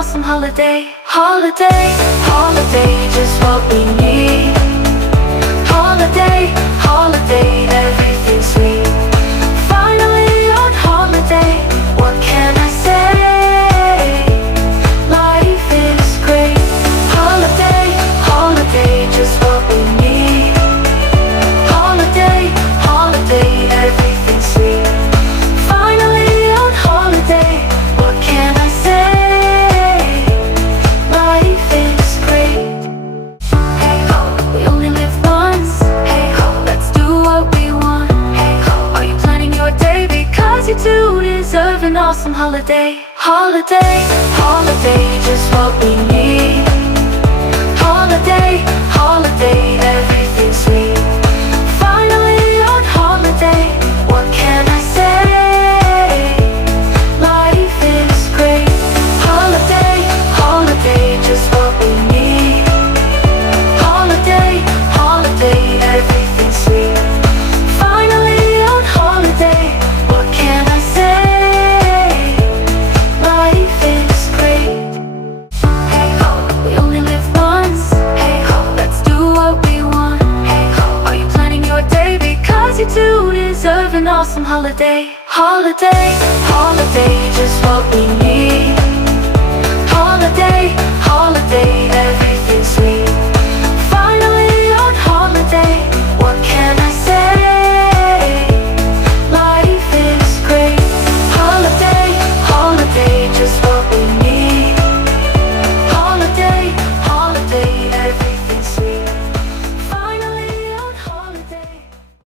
awesome holiday. Holiday, holiday, just what we need. Holiday, holiday, everything's sweet. Finally on holiday, what can I say? Life is great. Holiday, holiday, just what we need. Holiday, holiday, everything's sweet. Finally on holiday, what can I say? Life is great. Hey ho, we only live once. Hey ho, let's do what we want. Hey ho, are you planning your day? Because you do deserve an awesome holiday. Holiday, holiday, just what we need. Holiday, holiday, everything's sweet. Finally on holiday, what can I say? Life is great. Holiday, holiday, just what we need. Holiday, holiday, everything's sweet. Finally on holiday, what can I say? Life is great. Hey ho, we only live once. Hey ho, let's do what we want. Hey ho, are you planning your day? Because you do deserve an awesome holiday. Holiday, holiday, just what we need. Holiday, holiday, every